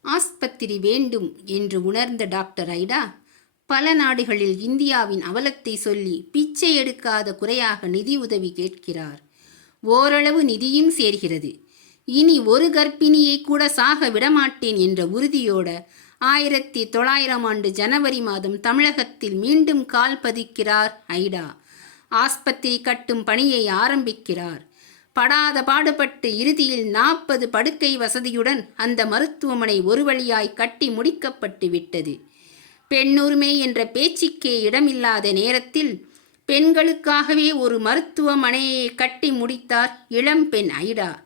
ஆஸ்பத்திரி வேண்டும் என்று உணர்ந்த டாக்டர் ஐடா பல நாடுகளில் இந்தியாவின் அவலத்தை சொல்லி பிச்சை எடுக்காத குறையாக நிதி உதவி கேட்கிறார். ஓரளவு நிதியும் சேர்கிறது. இனி ஒரு கர்ப்பிணியை கூட சாக விடமாட்டேன் என்ற உறுதியோட ஆயிரத்தி தொள்ளாயிரம் ஆண்டு ஜனவரி மாதம் தமிழகத்தில் மீண்டும் கால் பதிக்கிறார் ஐடா. ஆஸ்பத்திரி கட்டும் பணியை ஆரம்பிக்கிறார். படாத பாடுபட்டு இறுதியில் நாற்பது படுக்கை வசதியுடன் அந்த மருத்துவமனை ஒரு வழியாய் கட்டி முடிக்கப்பட்டு விட்டது. பெண்ணுரிமை என்ற பேச்சுக்கே இடமில்லாத நேரத்தில் பெண்களுக்காகவே ஒரு மருத்துவமனையை கட்டி முடித்தார் இளம்பெண் ஐடா.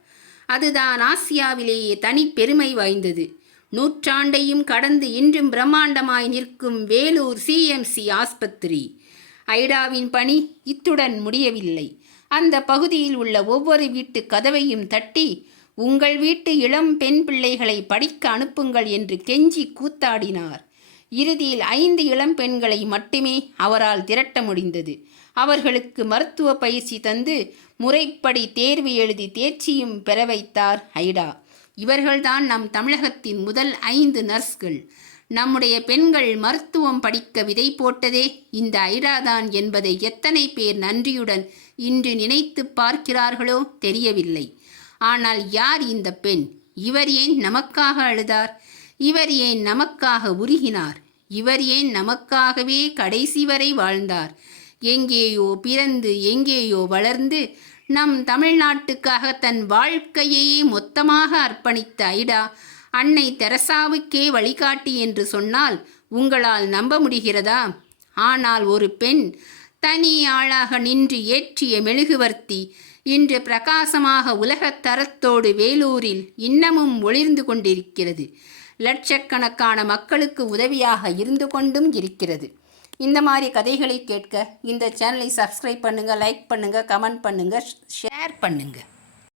அதுதான் ஆசியாவிலேயே தனி பெருமை வாய்ந்தது. நூற்றாண்டையும் கடந்து இன்றும் பிரம்மாண்டமாய் நிற்கும் வேலூர் சிஎம்சி ஆஸ்பத்திரி. ஐடாவின் பணி இத்துடன் முடியவில்லை. அந்த பகுதியில் உள்ள ஒவ்வொரு வீட்டு கதவையும் தட்டி உங்கள் வீட்டு இளம் பெண் பிள்ளைகளை படிக்க அனுப்புங்கள் என்று கெஞ்சி கூத்தாடினார். இறுதியில் ஐந்து இளம் பெண்களை மட்டுமே அவரால் திரட்ட முடிந்தது. அவர்களுக்கு மருத்துவ பயிற்சி தந்து முறைப்படி தேர்வு எழுதி தேர்ச்சியும் பெற வைத்தார் ஐடா. இவர்கள்தான் நம் தமிழகத்தின் முதல் ஐந்து நர்ஸ்கள். நம்முடைய பெண்கள் மருத்துவம் படிக்க விதை போட்டதே இந்த ஐராதான் என்பதை எத்தனை பேர் நன்றியுடன் இன்று நினைத்து பார்க்கிறார்களோ தெரியவில்லை. ஆனால் யார் இந்த பெண்? இவர் ஏன் நமக்காக அழுதார்? இவர் ஏன் நமக்காக உருகினார்? இவர் ஏன் நமக்காகவே கடைசி வரை வாழ்ந்தார்? எங்கேயோ பிறந்து எங்கேயோ வளர்ந்து நம் தமிழ்நாட்டுக்காக தன் வாழ்க்கையையே மொத்தமாக அர்ப்பணித்த ஐடா அன்னை தெரசாவுக்கே வழிகாட்டி என்று சொன்னால் உங்களால் நம்ப முடிகிறதா? ஆனால் ஒரு பெண் தனி ஆளாக நின்று ஏற்றிய மெழுகுவர்த்தி இன்று பிரகாசமாக உலகத் தரத்தோடு வேலூரில் இன்னமும் ஒளிர்ந்து கொண்டிருக்கிறது. லட்சக்கணக்கான மக்களுக்கு உதவியாக இருந்து கொண்டும் இருக்கிறது. இந்த மாதிரி கதைகளை கேட்க இந்த சேனலை சப்ஸ்கிரைப் பண்ணுங்கள் லைக் பண்ணுங்கள் கமெண்ட் பண்ணுங்கள் ஷேர் பண்ணுங்கள்